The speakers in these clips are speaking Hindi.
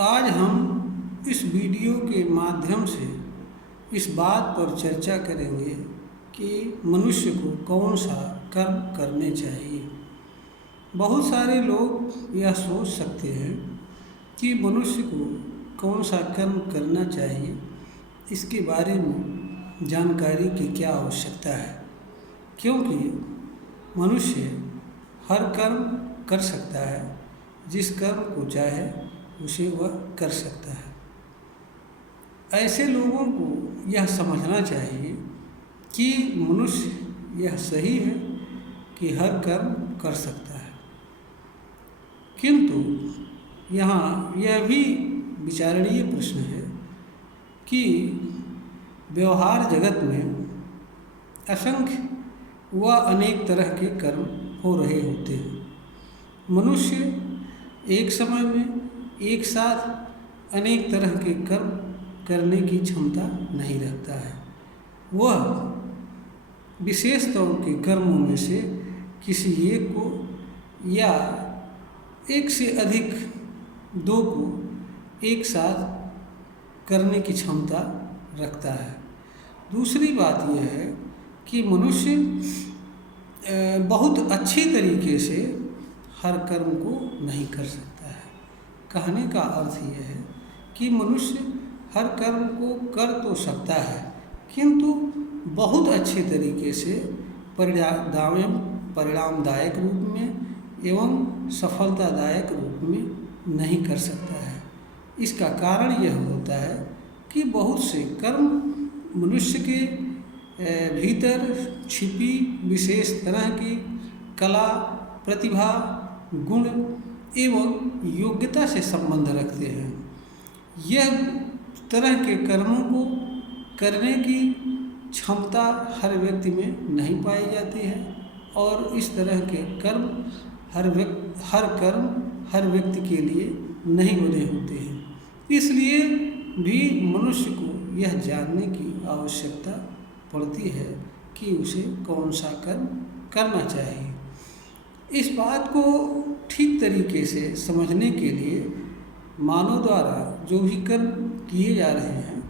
आज हम इस वीडियो के माध्यम से इस बात पर चर्चा करेंगे कि मनुष्य को कौन सा कर्म करने चाहिए। बहुत सारे लोग यह सोच सकते हैं कि मनुष्य को कौन सा कर्म करना चाहिए, इसके बारे में जानकारी की क्या आवश्यकता है, क्योंकि मनुष्य हर कर्म कर सकता है। जिस कर्म को चाहे उसे वह कर सकता है। ऐसे लोगों को यह समझना चाहिए कि मनुष्य यह सही है कि हर कर्म कर सकता है, किंतु यहाँ यह भी विचारणीय प्रश्न है कि व्यवहार जगत में असंख्य व अनेक तरह के कर्म हो रहे होते हैं। मनुष्य एक समय में एक साथ अनेक तरह के कर्म करने की क्षमता नहीं रखता है। वह विशेष तौर के कर्मों में से किसी एक को या एक से अधिक दो को एक साथ करने की क्षमता रखता है। दूसरी बात यह है कि मनुष्य बहुत अच्छी तरीके से हर कर्म को नहीं कर सकता है। कहने का अर्थ यह है कि मनुष्य हर कर्म को कर तो सकता है, किंतु बहुत अच्छे तरीके से परिणामदायक रूप में एवं सफलतादायक रूप में नहीं कर सकता है। इसका कारण यह होता है कि बहुत से कर्म मनुष्य के भीतर छिपी विशेष तरह की कला, प्रतिभा, गुण एवं योग्यता से संबंध रखते हैं। यह तरह के कर्मों को करने की क्षमता हर व्यक्ति में नहीं पाई जाती है और इस तरह के कर्म हर व्यक्ति के लिए नहीं बने होते हैं। इसलिए भी मनुष्य को यह जानने की आवश्यकता पड़ती है कि उसे कौन सा कर्म करना चाहिए। इस बात को ठीक तरीके से समझने के लिए मानव द्वारा जो भी कर्म किए जा रहे हैं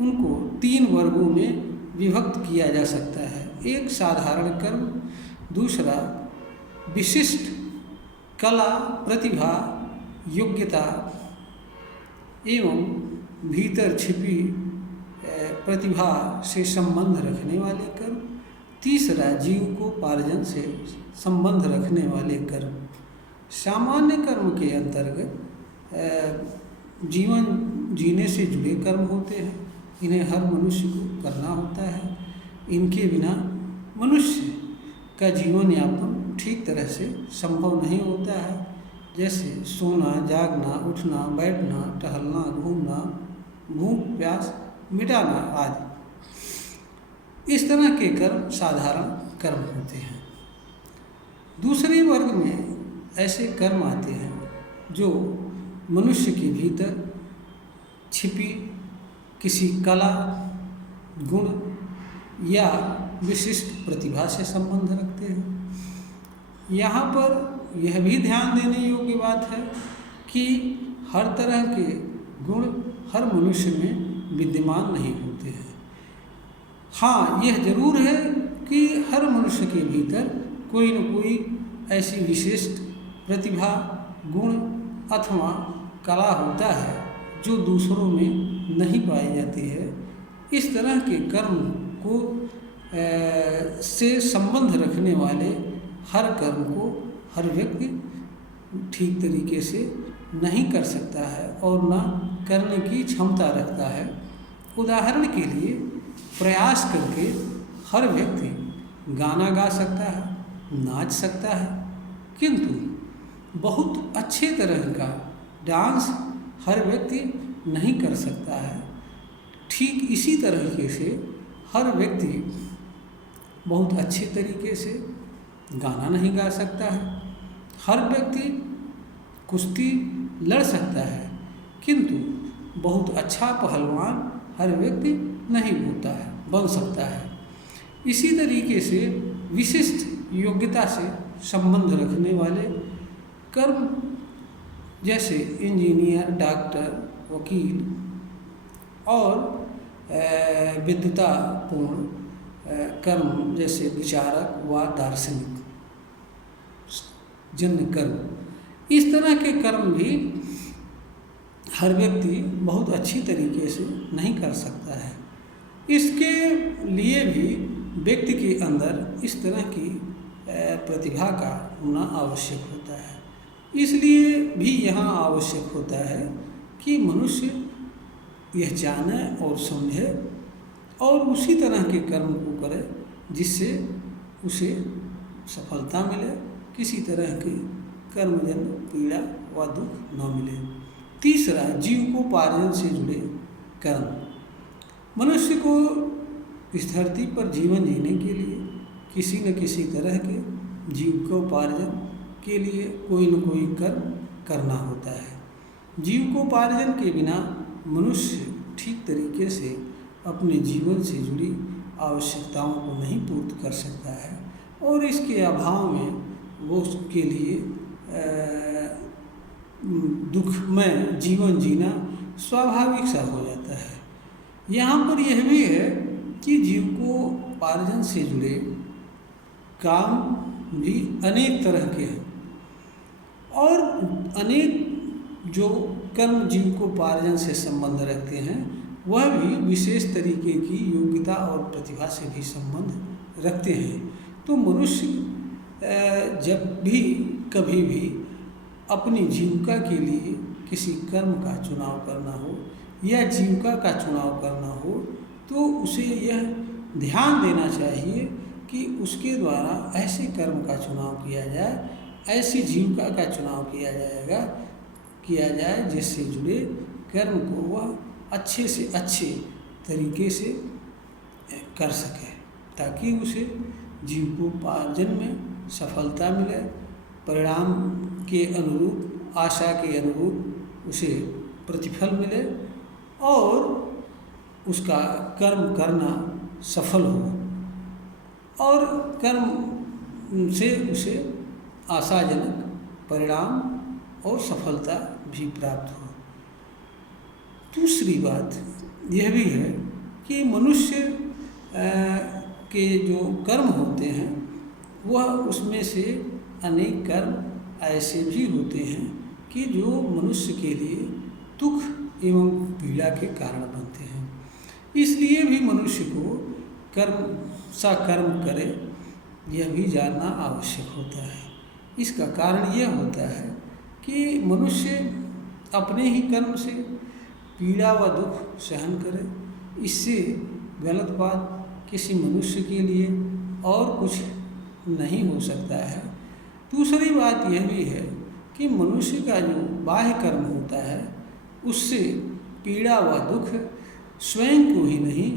उनको 3 वर्गों में विभक्त किया जा सकता है। एक साधारण कर्म, दूसरा विशिष्ट कला, प्रतिभा, योग्यता एवं भीतर छिपी प्रतिभा से संबंध रखने वाले कर्म, तीसरा जीविकोपार्जन से संबंध रखने वाले कर्म। सामान्य कर्म के अंतर्गत जीवन जीने से जुड़े कर्म होते हैं। इन्हें हर मनुष्य को करना होता है। इनके बिना मनुष्य का जीवन यापन ठीक तरह से संभव नहीं होता है, जैसे सोना, जागना, उठना, बैठना, टहलना, घूमना, भूख प्यास मिटाना आदि। इस तरह के कर्म साधारण कर्म होते हैं। दूसरे वर्ग में ऐसे कर्म आते हैं जो मनुष्य के भीतर छिपी किसी कला, गुण या विशिष्ट प्रतिभा से संबंध रखते हैं। यहाँ पर यह भी ध्यान देने योग्य बात है कि हर तरह के गुण हर मनुष्य में विद्यमान नहीं होते हैं। हाँ, यह जरूर है कि हर मनुष्य के भीतर कोई न कोई ऐसी विशिष्ट प्रतिभा, गुण अथवा कला होता है जो दूसरों में नहीं पाई जाती है। इस तरह के कर्म को से संबंध रखने वाले हर कर्म को हर व्यक्ति ठीक तरीके से नहीं कर सकता है और न करने की क्षमता रखता है। उदाहरण के लिए प्रयास करके हर व्यक्ति गाना गा सकता है, नाच सकता है, किंतु बहुत अच्छे तरह का डांस हर व्यक्ति नहीं कर सकता है। ठीक इसी तरीके से हर व्यक्ति बहुत अच्छे तरीके से गाना नहीं गा सकता है। हर व्यक्ति कुश्ती लड़ सकता है, किंतु बहुत अच्छा पहलवान हर व्यक्ति नहीं बन सकता है। इसी तरीके से विशिष्ट योग्यता से संबंध रखने वाले कर्म जैसे इंजीनियर, डॉक्टर, वकील और विद्वतापूर्ण कर्म जैसे विचारक व दार्शनिक जन्य कर्म। इस तरह के कर्म भी हर व्यक्ति बहुत अच्छी तरीके से नहीं कर सकता है। इसके लिए भी व्यक्ति के अंदर इस तरह की प्रतिभा का होना आवश्यक होता है। इसलिए भी यहाँ आवश्यक होता है कि मनुष्य यह जाने और समझे और उसी तरह के कर्म को करे जिससे उसे सफलता मिले, किसी तरह की कर्मजन्य पीड़ा व दुख न मिले। तीसरा, जीविकोपार्जन से जुड़े कर्म। मनुष्य को इस धरती पर जीवन जीने के लिए किसी न किसी तरह के जीविकोपार्जन के लिए कोई न कोई कर्म करना होता है। जीविकोपार्जन के बिना मनुष्य ठीक तरीके से अपने जीवन से जुड़ी आवश्यकताओं को नहीं पूर्ण कर सकता है और इसके अभाव में वो उसके लिए दुखमय जीवन जीना स्वाभाविक सा हो जाता है। यहाँ पर यह भी है कि जीविकोपार्जन से जुड़े काम भी अनेक तरह के हैं और अनेक जो कर्म जीविकोपार्जन से संबंध रखते हैं वह भी विशेष तरीके की योग्यता और प्रतिभा से भी संबंध रखते हैं। तो मनुष्य जब भी कभी भी अपनी जीविका के लिए किसी कर्म का चुनाव करना हो या जीविका का चुनाव करना हो तो उसे यह ध्यान देना चाहिए कि उसके द्वारा ऐसे कर्म का चुनाव किया जाए, ऐसी जीविका का चुनाव किया जाए जिससे जुड़े कर्म को वह अच्छे से अच्छे तरीके से कर सके ताकि उसे जीविकोपार्जन में सफलता मिले, परिणाम के अनुरूप, आशा के अनुरूप उसे प्रतिफल मिले और उसका कर्म करना सफल हो और कर्म से उसे आशाजनक परिणाम और सफलता भी प्राप्त हो। दूसरी बात यह भी है कि मनुष्य के जो कर्म होते हैं वह उसमें से अनेक कर्म ऐसे भी होते हैं कि जो मनुष्य के लिए दुख एवं पीड़ा के कारण बनते हैं। इसलिए भी मनुष्य को कर्म करे यह भी जानना आवश्यक होता है। इसका कारण यह होता है कि मनुष्य अपने ही कर्म से पीड़ा व दुख सहन करे। इससे गलत बात किसी मनुष्य के लिए और कुछ नहीं हो सकता है। दूसरी बात यह भी है कि मनुष्य का जो बाह्य कर्म होता है उससे पीड़ा व दुख स्वयं को ही नहीं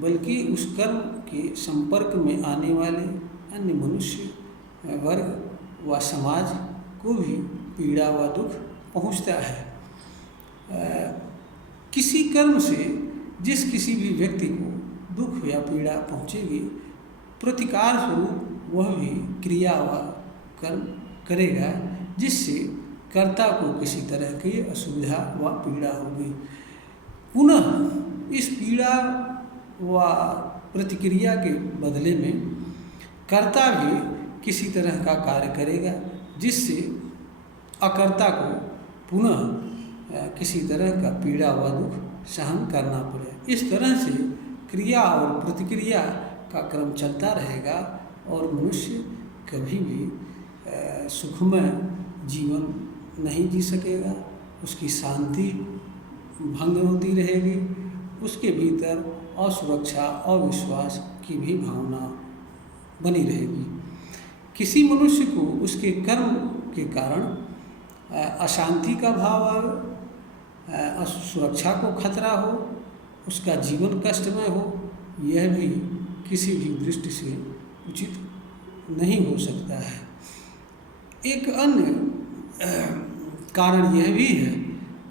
बल्कि उस कर्म के संपर्क में आने वाले अन्य मनुष्य वर्ग व समाज को भी पीड़ा व दुख पहुंचता है। किसी कर्म से जिस किसी भी व्यक्ति को दुख या पीड़ा पहुंचेगी, प्रतिकार स्वरूप वह भी क्रिया व कर्म करेगा जिससे कर्ता को किसी तरह की असुविधा व पीड़ा होगी। पुनः इस पीड़ा व प्रतिक्रिया के बदले में कर्ता भी किसी तरह का कार्य करेगा जिससे अकर्ता को पुनः किसी तरह का पीड़ा व दुख सहन करना पड़े। इस तरह से क्रिया और प्रतिक्रिया का क्रम चलता रहेगा और मनुष्य कभी भी सुखमय जीवन नहीं जी सकेगा। उसकी शांति भंग होती रहेगी, उसके भीतर असुरक्षा, अविश्वास की भी भावना बनी रहेगी। किसी मनुष्य को उसके कर्म के कारण अशांति का भाव आवे, असुरक्षा को खतरा हो, उसका जीवन कष्टमय हो, यह भी किसी भी दृष्टि से उचित नहीं हो सकता है। एक अन्य कारण यह भी है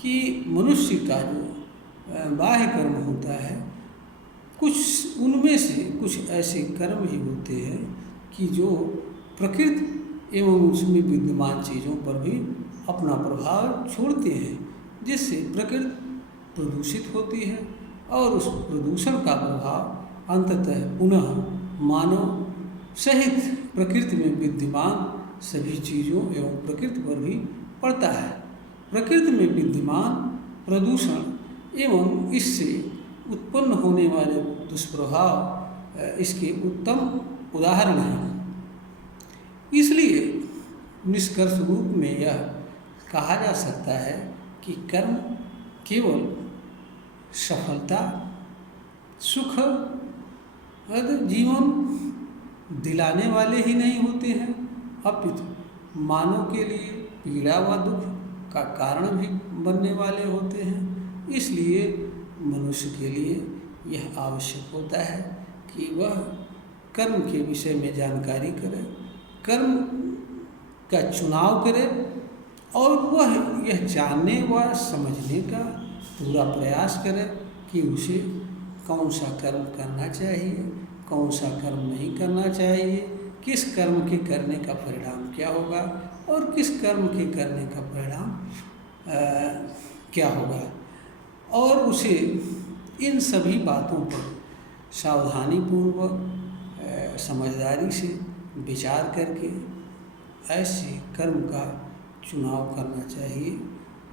कि मनुष्य का जो बाह्य कर्म होता है कुछ उनमें से कुछ ऐसे कर्म ही होते हैं कि जो प्रकृति एवं उसमें विद्यमान चीज़ों पर भी अपना प्रभाव छोड़ते हैं, जिससे प्रकृति प्रदूषित होती है और उस प्रदूषण का प्रभाव अंततः पुनः मानव सहित प्रकृति में विद्यमान सभी चीज़ों एवं प्रकृति पर भी पड़ता है। प्रकृति में विद्यमान प्रदूषण एवं इससे उत्पन्न होने वाले दुष्प्रभाव इसके उत्तम उदाहरण हैं। इसलिए निष्कर्ष रूप में यह कहा जा सकता है कि कर्म केवल सफलता, सुख जीवन दिलाने वाले ही नहीं होते हैं, अपितु मानव के लिए पीड़ा व दुख का कारण भी बनने वाले होते हैं। इसलिए मनुष्य के लिए यह आवश्यक होता है कि वह कर्म के विषय में जानकारी करे, कर्म का चुनाव करे और वह यह जानने व समझने का पूरा प्रयास करे कि उसे कौन सा कर्म करना चाहिए, कौन सा कर्म नहीं करना चाहिए, किस कर्म के करने का परिणाम क्या होगा और किस कर्म के करने का परिणाम क्या होगा, और उसे इन सभी बातों पर सावधानीपूर्वक समझदारी से विचार करके ऐसे कर्म का चुनाव करना चाहिए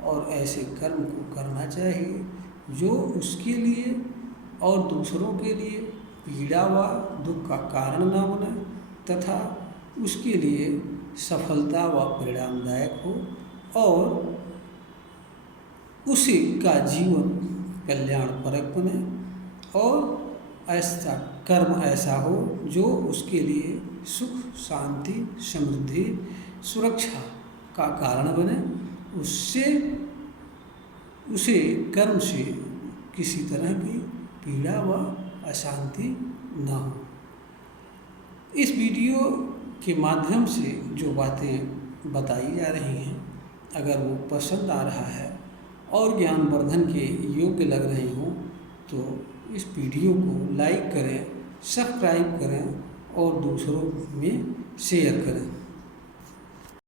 और ऐसे कर्म को करना चाहिए जो उसके लिए और दूसरों के लिए पीड़ा व दुख का कारण न बने तथा उसके लिए सफलता व परिणामदायक हो और उसी का जीवन कल्याणपरक बने और ऐसा कर्म ऐसा हो जो उसके लिए सुख, शांति, समृद्धि, सुरक्षा का कारण बने। उसे कर्म से किसी तरह की पीड़ा व अशांति न हो। इस वीडियो के माध्यम से जो बातें बताई जा रही हैं, अगर वो पसंद आ रहा है और ज्ञानवर्धन के योग्य लग रही हों तो इस वीडियो को लाइक करें, सब्सक्राइब करें और दूसरों में शेयर करें।